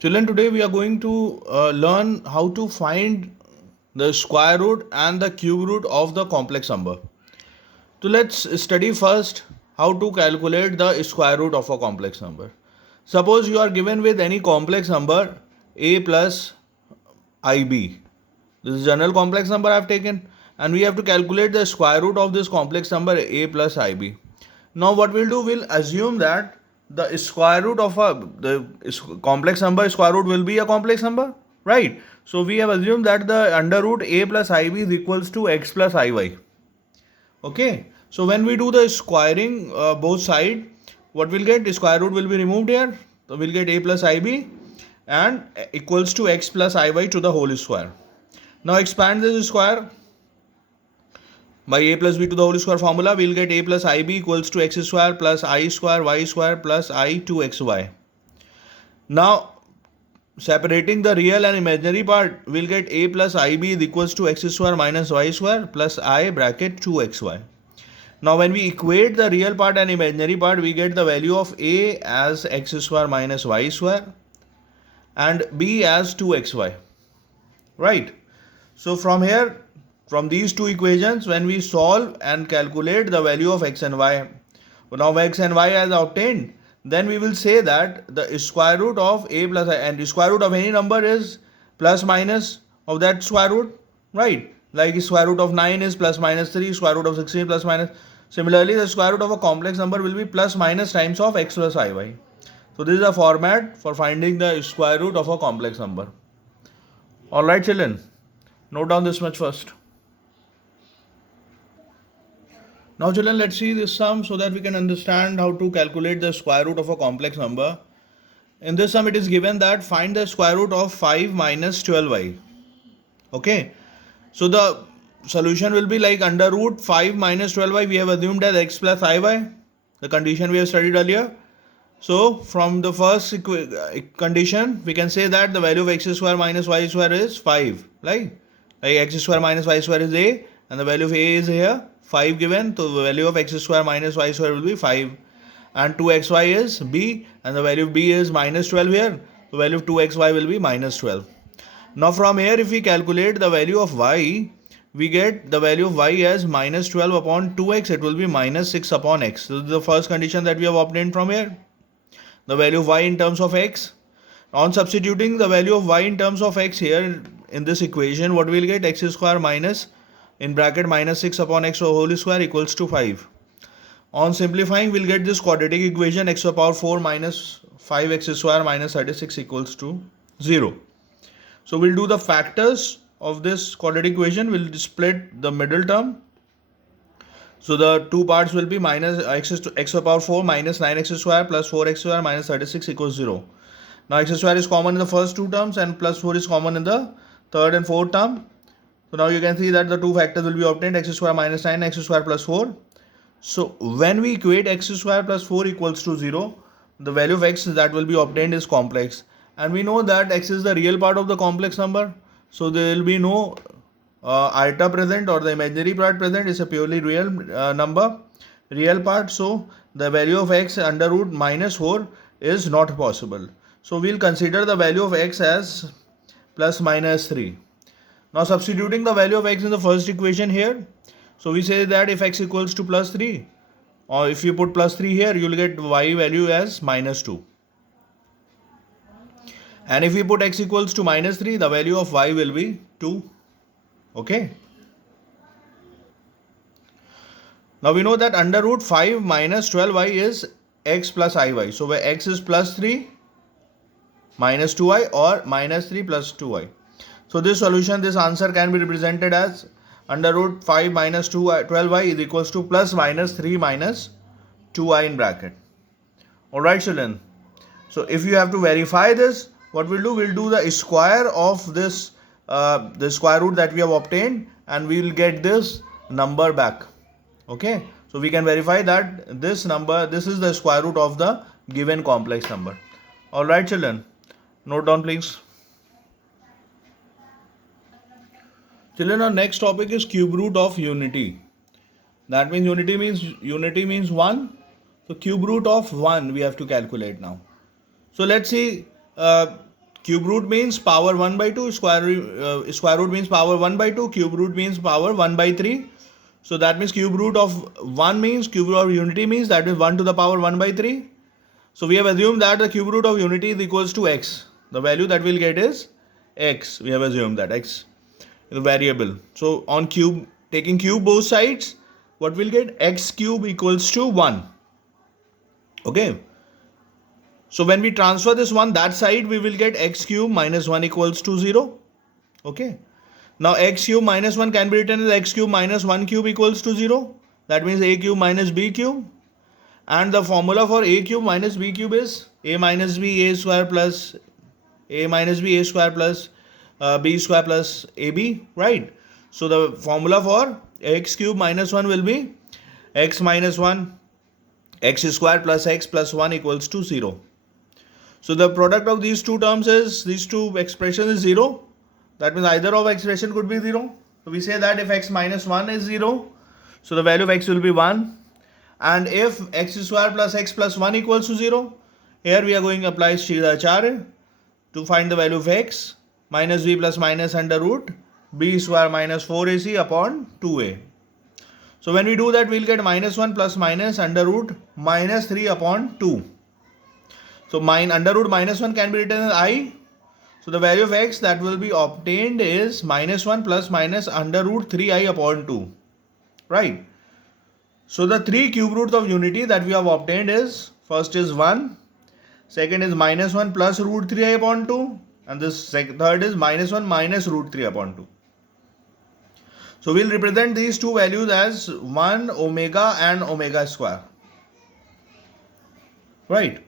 Children, today we are going to learn how to find the square root and the cube root of the complex number. So let's study first how to calculate the square root of a complex number. Suppose you are given with any complex number a plus ib. This is general complex number I have taken, and we have to calculate the square root of this complex number a plus ib. Now what we'll do, we'll assume that the square root of complex number square root will be a complex number, right? So we have assumed that the under root a plus ib is equals to x plus iy. Okay, so when we do the squaring both side, what we'll get, the square root will be removed here, so we'll get a plus ib and equals to x plus iy to the whole square. Now expand this square by a plus b to the whole square formula. We'll get a plus ib equals to x square plus I square y square plus I 2xy. Now separating the real and imaginary part, we'll get a plus ib is equals to x square minus y square plus I bracket 2xy. Now when we equate the real part and imaginary part, we get the value of a as x square minus y square and b as 2xy, right? So from here, from these two equations, when we solve and calculate the value of x and y, now x and y as obtained, then we will say that the square root of a plus I, and the square root of any number is plus minus of that square root, right? Like square root of 9 is plus minus 3, square root of 16 plus minus. Similarly, the square root of a complex number will be plus minus times of x plus iy. So this is a format for finding the square root of a complex number. Alright children, note down this much first. Now children, let's see this sum so that we can understand how to calculate the square root of a complex number. In this sum it is given that find the square root of 5 minus 12y. Okay, so the solution will be like under root 5 minus 12y we have assumed as x plus iy, the condition we have studied earlier. So from the first condition we can say that the value of x square minus y square is 5, like x square minus y square is a and the value of a is here 5 given, so the value of x square minus y square will be 5, and 2xy is b and the value of b is minus 12 here, the value of 2xy will be minus 12. Now from here if we calculate the value of y, we get the value of y as minus 12 upon 2x, it will be minus 6 upon x. So this is the first condition that we have obtained from here. The value of y in terms of x. On substituting the value of y in terms of x here in this equation, what we will get, x square minus in bracket minus 6 upon x whole square equals to 5. On simplifying, we'll get this quadratic equation x to the power 4 minus 5x square minus 36 equals to 0. So we'll do the factors of this quadratic equation. We'll split the middle term. So the two parts will be minus x to the power 4 minus 9x square plus 4x square minus 36 equals 0. Now x square is common in the first two terms and plus 4 is common in the third and fourth term. So now you can see that the two factors will be obtained, x square minus 9, x square plus 4. So when we equate x square plus 4 equals to 0, the value of x that will be obtained is complex. And we know that x is the real part of the complex number. So there will be no iota present or the imaginary part present. Is a purely real number, real part. So the value of x under root minus 4 is not possible. So we'll consider the value of x as plus minus 3. Now substituting the value of x in the first equation here, so we say that if x equals to plus 3, or if you put plus 3 here, you will get y value as minus 2. And if we put x equals to minus 3, the value of y will be 2. Okay. Now we know that under root 5 minus 12y is x plus iy. So where x is plus 3 minus 2y or minus 3 plus 2y. So this solution, this answer can be represented as under root 5 minus 12y is equals to plus minus 3 minus 2y in bracket. Alright children. So if you have to verify this, what we'll do, we'll do the square of this, the square root that we have obtained, and we will get this number back. Okay. So we can verify that this number, this is the square root of the given complex number. Alright children. Note down please. Children, our next topic is cube root of unity. That means unity means 1. So cube root of 1 we have to calculate now. So let's see Cube root means power 1 by 2, square root means power 1 by 2, cube root means power 1 by 3. So that means cube root of 1 means, cube root of unity means that is 1 to the power 1 by 3. So we have assumed that the cube root of unity is equals to x. The value that we'll get is x. We have assumed that x is a variable. So on cube, taking cube both sides, what we'll get? X cube equals to 1. Okay. So when we transfer this 1 that side, we will get x cube minus 1 equals to 0. Okay. Now x cube minus 1 can be written as x cube minus 1 cube equals to 0. That means a cube minus b cube. And the formula for a cube minus b cube is a minus b a square plus a minus b a square plus b square plus ab, right? So the formula for x cube minus 1 will be x minus 1 x square plus x plus 1 equals to 0. So the product of these two terms is, these two expressions is 0. That means either of expression could be 0. So we say that if x minus 1 is 0, so the value of x will be 1. And if x square plus x plus 1 equals to 0, here we are going to apply Sridharacharya to find the value of x, minus b plus minus under root b square minus 4ac upon 2a. So when we do that, we'll get minus 1 plus minus under root minus 3 upon 2. So under root minus 1 can be written as I. So the value of x that will be obtained is minus 1 plus minus under root 3i upon 2. Right. So the three cube roots of unity that we have obtained is, first is 1, second is minus 1 plus root 3i upon 2, and this third is minus 1 minus root 3 upon 2. So we'll represent these two values as 1 omega and omega square. Right.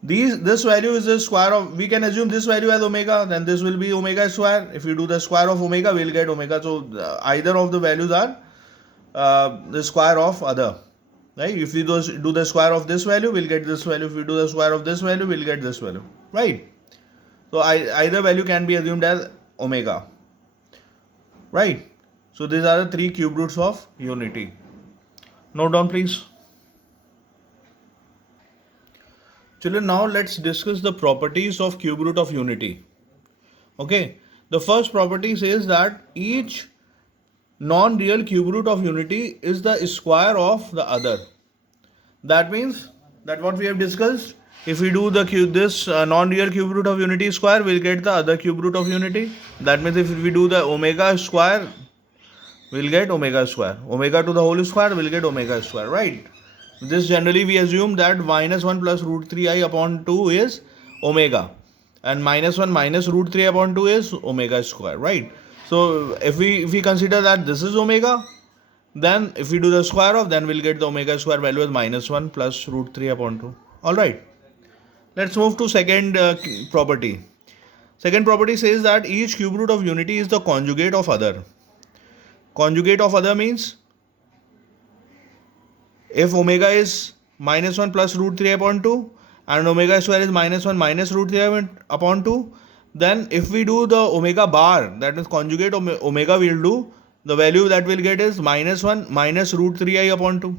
This value is the square of, we can assume this value as omega, then this will be omega square. If you do the square of omega, we'll get omega. So either of the values are the square of other. Right? If we do the square of this value, we'll get this value. If we do the square of this value, we'll get this value. Right? So either value can be assumed as omega. Right? So these are the three cube roots of unity. Note down please. Children, now let's discuss the properties of cube root of unity. Okay, the first property says that each non-real cube root of unity is the square of the other. That means that what we have discussed, if we do the this non-real cube root of unity square, we'll get the other cube root of unity. That means if we do the omega square, we'll get omega square. Omega to the whole square, we'll get omega square, right? This generally we assume that minus 1 plus root 3i upon 2 is omega, and minus 1 minus root 3 upon 2 is omega square, right? So if we consider that this is omega, then if we do the square of, then we'll get the omega square value as minus 1 plus root 3 upon 2. Alright, let's move to second property. Second property says that each cube root of unity is the conjugate of other. Conjugate of other means if omega is minus 1 plus root 3 upon 2 and omega square is minus 1 minus root 3 upon 2, then if we do the omega bar, that is conjugate omega, we'll do, the value that we'll get is minus 1 minus root 3i upon 2.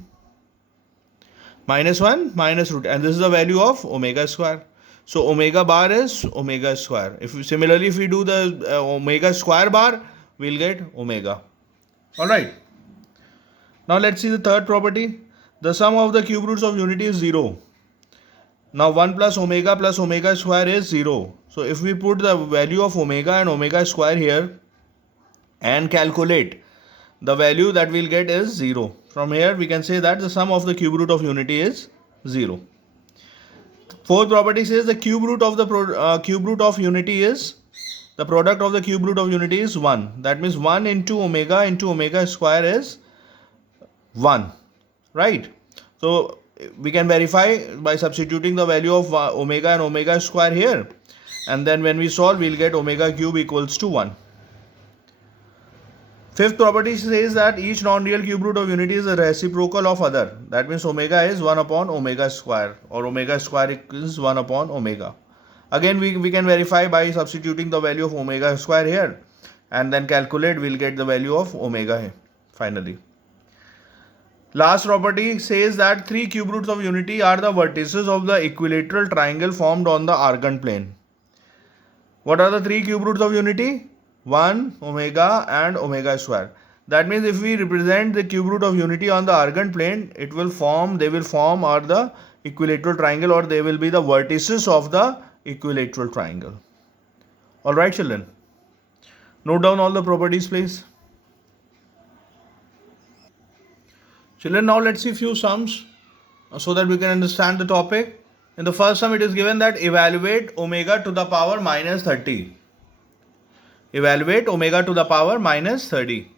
Minus 1 minus root, and this is the value of omega square. So omega bar is omega square. Similarly, if we do the omega square bar, we'll get omega. Alright. Now let's see the third property. The sum of the cube roots of unity is 0. Now 1 plus omega square is 0. So if we put the value of omega and omega square here and calculate, the value that we'll get is 0. From here we can say that the sum of the cube root of unity is 0. Fourth property says the cube root of the cube root of unity is, the product of the cube root of unity is 1. That means 1 into omega square is 1. Right? So we can verify by substituting the value of omega and omega square here, and then when we solve, we'll get omega cube equals to 1. Fifth property says that each non-real cube root of unity is a reciprocal of other. That means omega is 1 upon omega square, or omega square is 1 upon omega. Again, we can verify by substituting the value of omega square here, and then calculate, we'll get the value of omega here, finally. Last property says that three cube roots of unity are the vertices of the equilateral triangle formed on the argand plane. What are the three cube roots of unity? 1, omega and omega square. That means if we represent the cube root of unity on the Argand plane, they will form or the equilateral triangle, or they will be the vertices of the equilateral triangle. Alright children. Note down all the properties please. Children, now let's see few sums so that we can understand the topic. In the first sum, it is given that evaluate omega to the power minus 30. Evaluate omega to the power minus 30.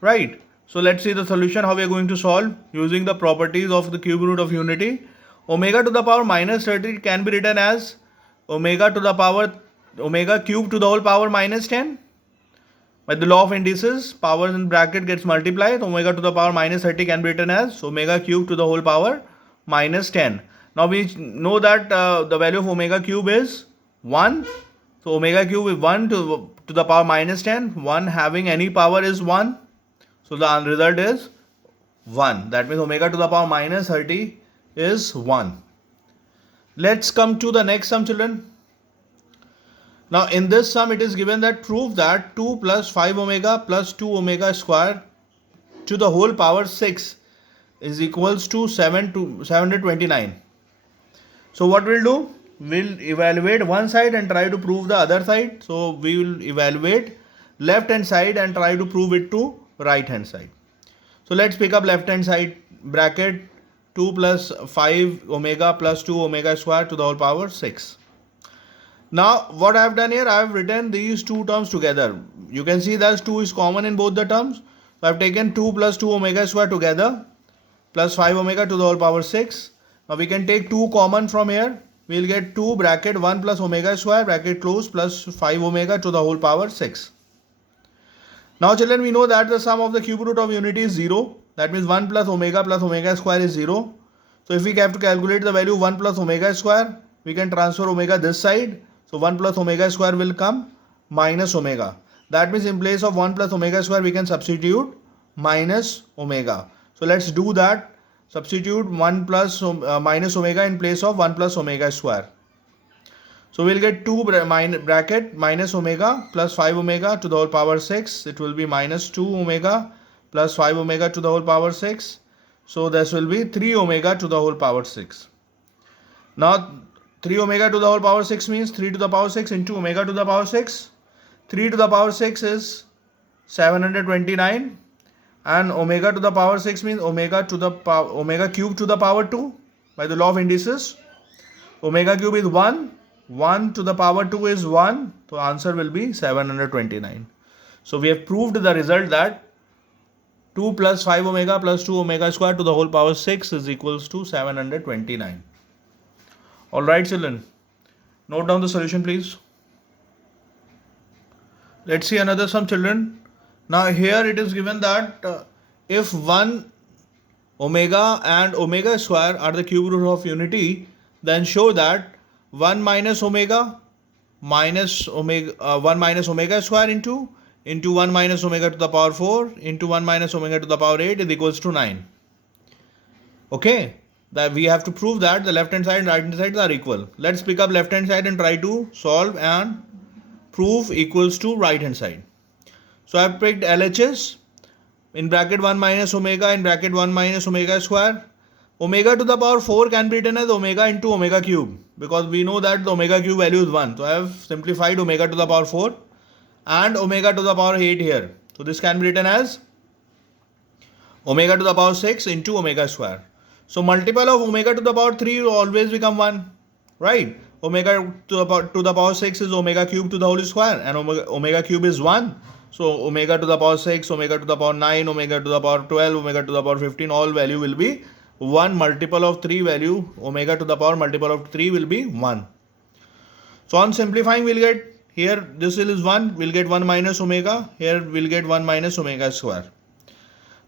Right. So let's see the solution, how we are going to solve using the properties of the cube root of unity. Omega to the power minus 30 can be written as omega cube to the whole power minus 10. By the law of indices, power in bracket gets multiplied. Omega to the power minus 30 can be written as omega cube to the whole power minus 10. Now we know that the value of omega cube is 1. So omega cube is 1 to the power minus 10. 1 having any power is 1. So the result is 1. That means omega to the power minus 30 is 1. Let's come to the next sum, children. Now in this sum it is given that prove that 2 plus 5 omega plus 2 omega square to the whole power 6 is equals to 729. So what we'll do? We'll evaluate one side and try to prove the other side. So we will evaluate left hand side and try to prove it to right hand side. So let's pick up left hand side, bracket 2 plus 5 omega plus 2 omega square to the whole power 6. Now what I have done here, I have written these two terms together. You can see that 2 is common in both the terms. So I have taken 2 plus 2 omega square together plus 5 omega to the whole power 6. Now we can take 2 common from here. We will get 2 bracket 1 plus omega square bracket close plus 5 omega to the whole power 6. Now children, we know that the sum of the cube root of unity is 0. That means 1 plus omega square is 0. So if we have to calculate the value 1 plus omega square, we can transfer omega this side. So 1 plus omega square will come minus omega. That means in place of 1 plus omega square, we can substitute minus omega. So let's do that. Substitute 1 plus minus omega in place of 1 plus omega square. So we'll get 2 bracket minus omega plus 5 omega to the whole power 6. It will be minus 2 omega plus 5 omega to the whole power 6. So this will be 3 omega to the whole power 6. Now 3 omega to the whole power 6 means 3 to the power 6 into omega to the power 6. 3 to the power 6 is 729. And omega to the power 6 means omega cube to the power 2 by the law of indices. Omega cube is 1. 1 to the power 2 is 1. So answer will be 729. So we have proved the result that 2 plus 5 omega plus 2 omega square to the whole power 6 is equals to 729. Alright children. Note down the solution please. Let's see another sum, children. Now here it is given that if 1 omega and omega square are the cube root of unity, then show that 1 minus omega 1 minus omega square into 1 minus omega to the power 4 into 1 minus omega to the power 8 is equals to 9. Okay, that we have to prove that the left hand side and right hand side are equal. Let's pick up left hand side and try to solve and prove equals to right hand side. So I have picked LHS in bracket 1 minus omega in bracket 1 minus omega square. Omega to the power 4 can be written as omega into omega cube, because we know that the omega cube value is 1. So I have simplified omega to the power 4 and omega to the power 8 here. So this can be written as omega to the power 6 into omega square. So multiple of omega to the power 3 will always become 1, right? Omega to the power 6 is omega cube to the whole square, and omega cube is 1. So omega to the power 6, omega to the power 9, omega to the power 12, omega to the power 15, all value will be 1. Multiple of 3 value, omega to the power multiple of 3 will be 1. So on simplifying, we'll get here this is 1, we'll get 1 minus omega, here we'll get 1 minus omega square.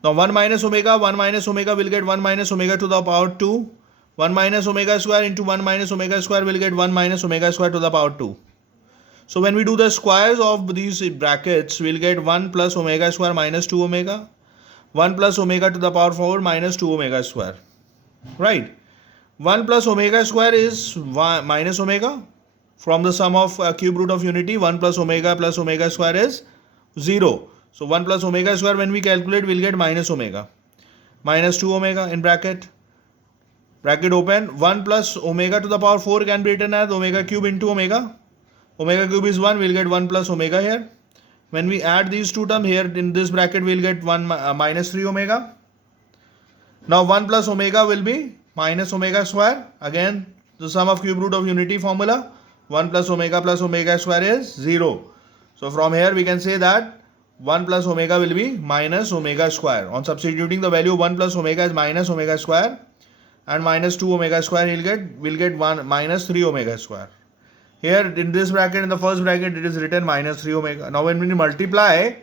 Now 1 minus omega will get 1 minus omega to the power 2. 1 minus omega square into 1 minus omega square will get 1 minus omega square to the power 2. So when we do the squares of these brackets, we'll get 1 plus omega square minus 2 omega. 1 plus omega to the power 4 minus 2 omega square. Right. 1 plus omega square is minus omega. From the sum of cube root of unity, 1 plus omega square is 0. So 1 plus omega square when we calculate, we'll get minus omega. Minus 2 omega in bracket. Bracket open. 1 plus omega to the power 4 can be written as omega cube into omega. Omega cube is 1, we'll get 1 plus omega here. When we add these two terms here in this bracket, we'll get 1 minus 3 omega. Now 1 plus omega will be minus omega square. Again, the sum of cube root of unity formula. 1 plus omega square is 0. So from here we can say that 1 plus omega will be minus omega square. On substituting the value 1 plus omega is minus omega square and minus 2 omega square we'll get 1 minus 3 omega square. Here in this bracket, in the first bracket, it is written minus 3 omega. Now when we multiply,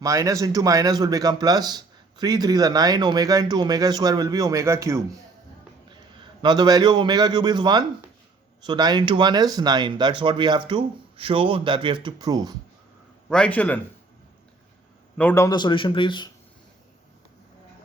minus into minus will become plus. 3 is 9, omega into omega square will be omega cube. Now the value of omega cube is 1. So 9 into 1 is 9. That's what we have to show, that we have to prove. Right, children? Note down the solution, please.